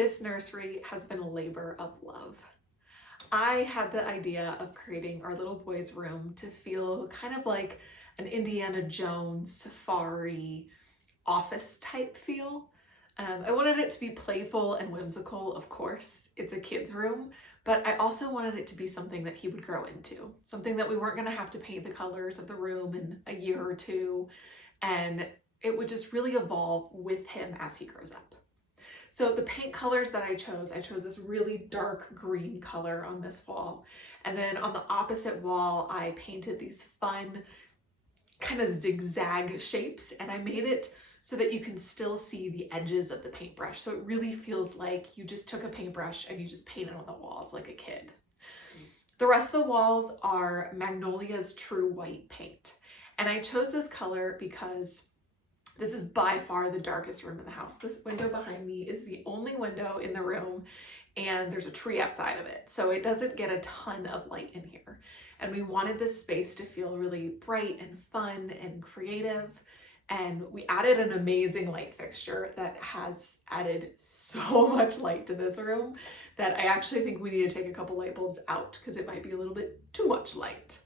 This nursery has been a labor of love. I had the idea of creating our little boy's room to feel kind of like an Indiana Jones safari office type feel. I wanted it to be playful and whimsical, of course. It's a kid's room, but I also wanted it to be something that he would grow into, something that we weren't going to have to paint the colors of the room in a year or two, and it would just really evolve with him as he grows up. So the paint colors that I chose this really dark green color on this wall. And then on the opposite wall, I painted these fun kind of zigzag shapes, and I made it so that you can still see the edges of the paintbrush. So it really feels like you just took a paintbrush and you just painted on the walls like a kid. The rest of the walls are Magnolia's True White paint. And I chose this color because this is by far the darkest room in the house. This window behind me is the only window in the room, and there's a tree outside of it, so it doesn't get a ton of light in here. And we wanted this space to feel really bright and fun and creative, and we added an amazing light fixture that has added so much light to this room that I actually think we need to take a couple light bulbs out because it might be a little bit too much light.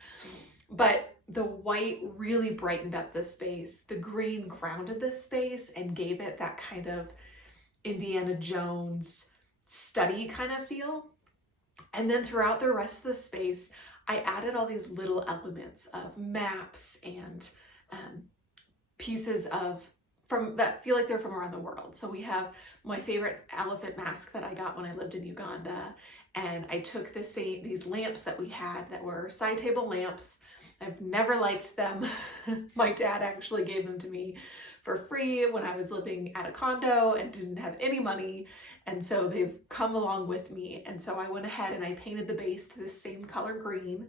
But the white really brightened up this space. The green grounded this space and gave it that kind of Indiana Jones study kind of feel. And then throughout the rest of the space, I added all these little elements of maps and pieces from that feel like they're from around the world. So we have my favorite elephant mask that I got when I lived in Uganda, and I took these lamps that we had that were side table lamps. I've never liked them. My dad actually gave them to me for free when I was living at a condo and didn't have any money. And so they've come along with me. And so I went ahead and I painted the base to the same color green.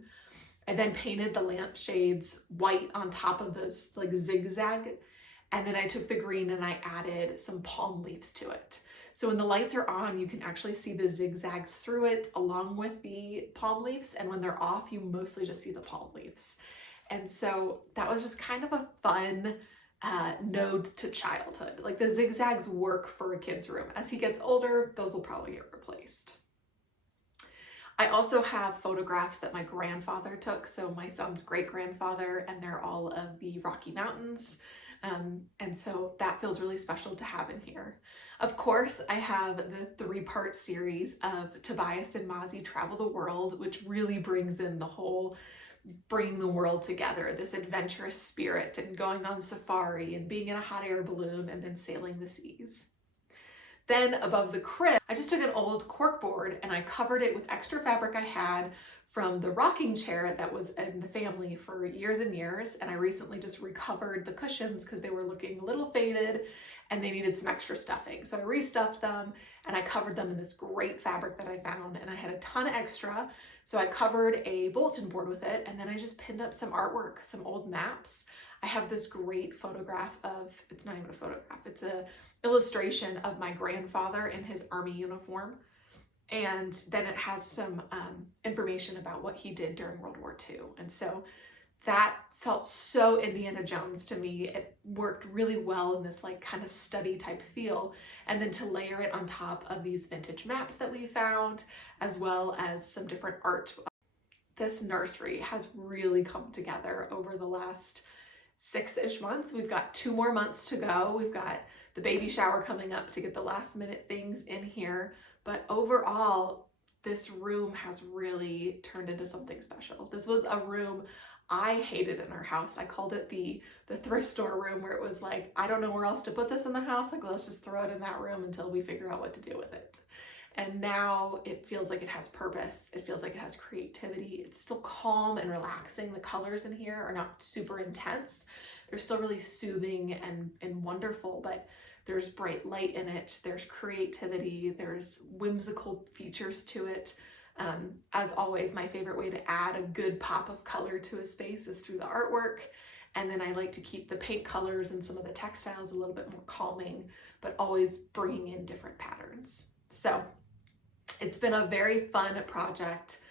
I then painted the lamp shades white on top of this like zigzag. And then I took the green and I added some palm leaves to it. So when the lights are on, you can actually see the zigzags through it along with the palm leaves. And when they're off, you mostly just see the palm leaves. And so that was just kind of a fun node to childhood. Like the zigzags work for a kid's room. As he gets older, those will probably get replaced. I also have photographs that my grandfather took. So my son's great-grandfather, and they're all of the Rocky Mountains. And so that feels really special to have in here. Of course, I have the 3-part series of Tobias and Mozzie Travel the World, which really brings in the whole bringing the world together, this adventurous spirit and going on safari and being in a hot air balloon and then sailing the seas. Then above the crib, I just took an old cork board and I covered it with extra fabric I had from the rocking chair that was in the family for years and years. And I recently just recovered the cushions because they were looking a little faded and they needed some extra stuffing. So I restuffed them and I covered them in this great fabric that I found, and I had a ton of extra. So I covered a bulletin board with it, and then I just pinned up some artwork, some old maps. I have this great photograph of, it's not even a photograph, it's an illustration of my grandfather in his army uniform. And then it has some information about what he did during World War II. And so that felt so Indiana Jones to me. It worked really well in this like kind of study type feel. And then to layer it on top of these vintage maps that we found, as well as some different art. This nursery has really come together over the last 6-ish months. We've got 2 more months to go. We've got the baby shower coming up to get the last minute things in here. But overall, this room has really turned into something special. This was a room I hated in our house. I called it the thrift store room, where it was like, I don't know where else to put this in the house. Like, let's just throw it in that room until we figure out what to do with it. And now it feels like it has purpose. It feels like it has creativity. It's still calm and relaxing. The colors in here are not super intense. They're still really soothing and wonderful, but there's bright light in it. There's creativity. There's whimsical features to it. As always, my favorite way to add a good pop of color to a space is through the artwork. And then I like to keep the paint colors and some of the textiles a little bit more calming, but always bringing in different patterns. So it's been a very fun project.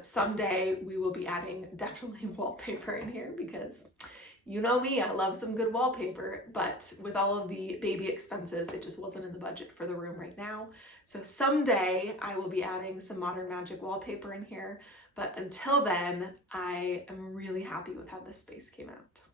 Someday we will be adding definitely wallpaper in here because You know me, I love some good wallpaper, but with all of the baby expenses, it just wasn't in the budget for the room right now. So someday I will be adding some Modern Magic wallpaper in here, but until then, I am really happy with how this space came out.